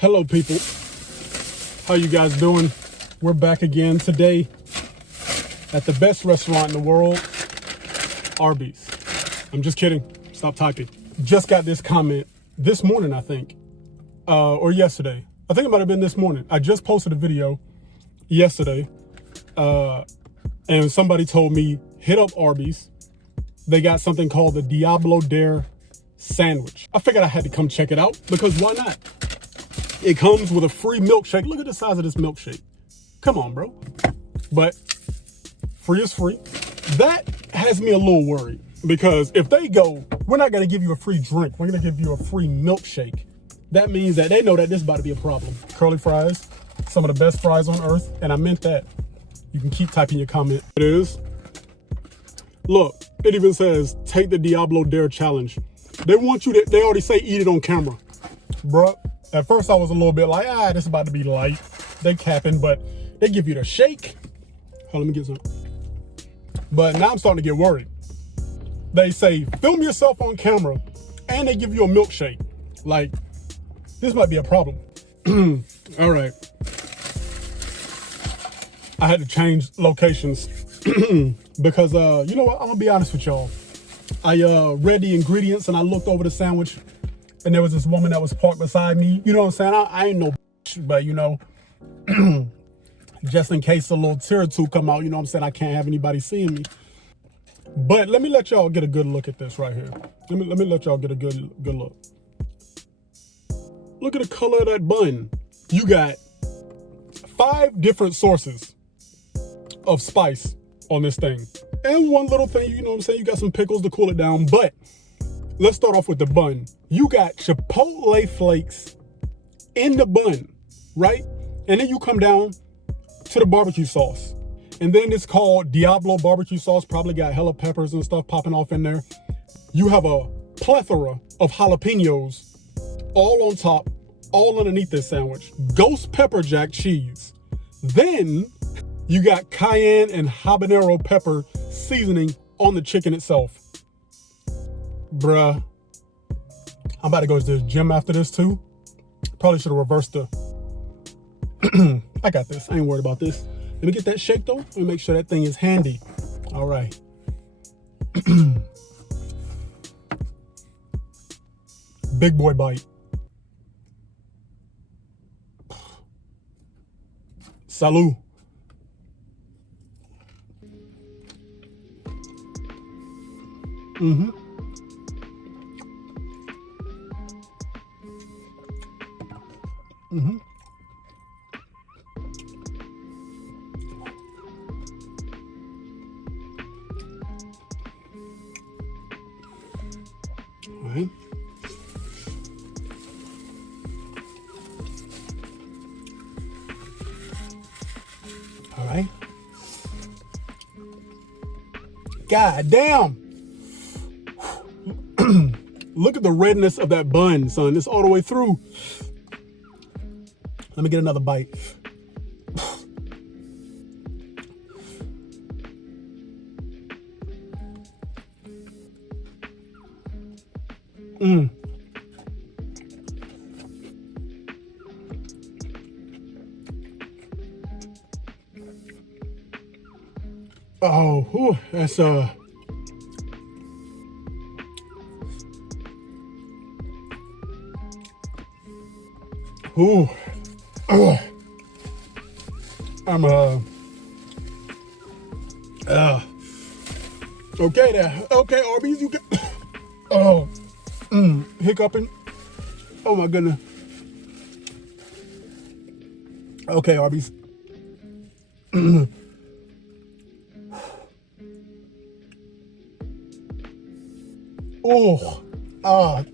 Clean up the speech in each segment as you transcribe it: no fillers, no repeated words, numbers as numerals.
Hello people, how you guys doing? We're back again today at the best restaurant in the world, Arbys. I'm just kidding, stop typing. Just got this comment this morning, I think, or yesterday. I think it might have been this morning. I just posted a video yesterday and somebody told me, hit up Arbys. They got something called the Diablo Dare sandwich. I figured I had to come check it out because why not? It comes with a free milkshake. Look at the size of this milkshake. Come on, bro. But free is free. That has me a little worried because if they go, we're not going to give you a free drink. We're going to give you a free milkshake. That means that they know that this is about to be a problem. Curly fries, some of the best fries on earth. And I meant that. You can keep typing your comment. It is. Look, it even says, take the Diablo Dare challenge. They want you to, they already say eat it on camera. Bruh. At first I was a little bit like, this is about to be light. They capping, but they give you the shake. Oh, let me get some. But now I'm starting to get worried. They say, film yourself on camera and they give you a milkshake. Like, this might be a problem. All right. I had to change locations because, you know what? I'm gonna be honest with y'all. I read the ingredients and I looked over the sandwich. And there was this woman that was parked beside me. You know what I'm saying? I ain't no bitch, but you know, just in case a little tear or two come out, you know what I'm saying? I can't have anybody seeing me. But let me let y'all get a good look at this right here. Let me let y'all get a good look. Look at the color of that bun. You got 5 different sources of spice on this thing. And one little thing, you know what I'm saying? You got some pickles to cool it down, but let's start off with the bun. You got Chipotle flakes in the bun, right? And then you come down to the barbecue sauce. And then it's called Diablo barbecue sauce. Probably got hella peppers and stuff popping off in there. You have a plethora of jalapenos all on top, all underneath this sandwich. Ghost pepper jack cheese. Then you got cayenne and habanero pepper seasoning on the chicken itself. Bruh, I'm about to go to the gym after this too. Probably should have reversed the I got this. I ain't worried about this. Let me get that shake though. Let me make sure that thing is handy. All right. Big boy bite. Salud. Mm-hmm. Mm-hmm. All right. All right. God damn. Look at the redness of that bun, son. It's all the way through. Let me get another bite. Oh, whew, that's ooh. I'm okay there. Okay, Arbys, you can hiccuping. Oh my goodness. Okay, Arbys. Oh, all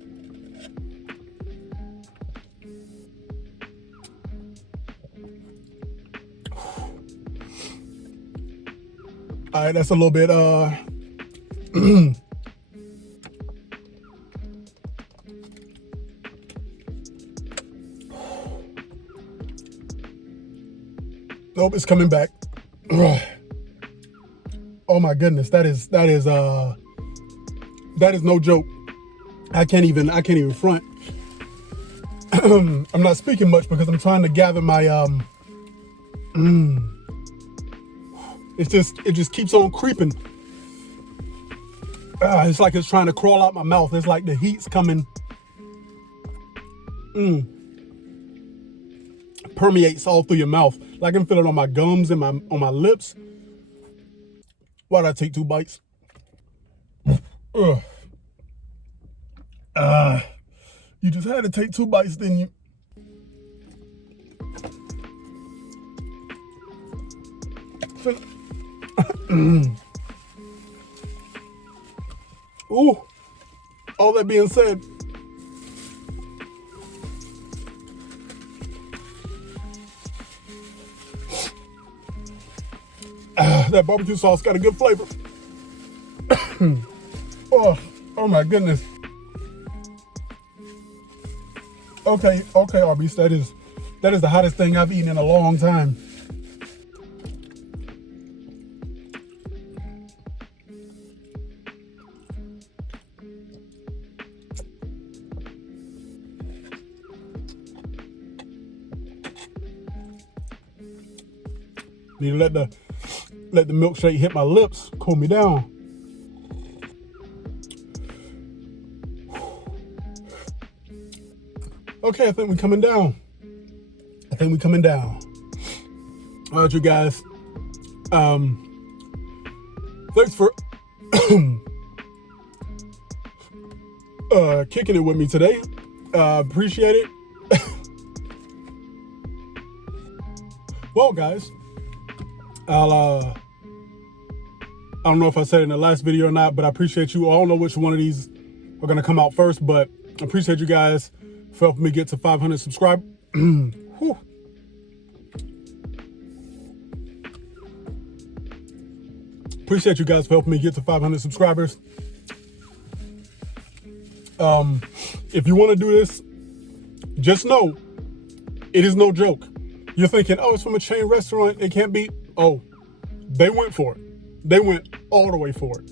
right, that's a little bit, nope, it's coming back. Oh my goodness, that is no joke. I can't even front. I'm not speaking much because I'm trying to gather my it just keeps on creeping. It's like it's trying to crawl out my mouth. It's like the heat's coming. Permeates all through your mouth. Like I can feel it on my gums and on my lips. Why'd I take 2 bites? Ugh. You just had to take 2 bites, didn't you? Ooh. All that being said, that barbecue sauce got a good flavor. Oh my goodness. Okay, Arbys, that is the hottest thing I've eaten in a long time. Need to let the milkshake hit my lips, cool me down. Okay, I think we're coming down. All right, you guys. Thanks for kicking it with me today. Appreciate it. Well, guys, I don't know if I said it in the last video or not, but I appreciate you. I don't know which one of these are gonna come out first, but I appreciate you guys for helping me get to 500 subscribers. Appreciate you guys for helping me get to 500 subscribers. If you want to do this, just know it is no joke. You're thinking, oh, it's from a chain restaurant, it can't be. Oh, they went for it. They went all the way for it.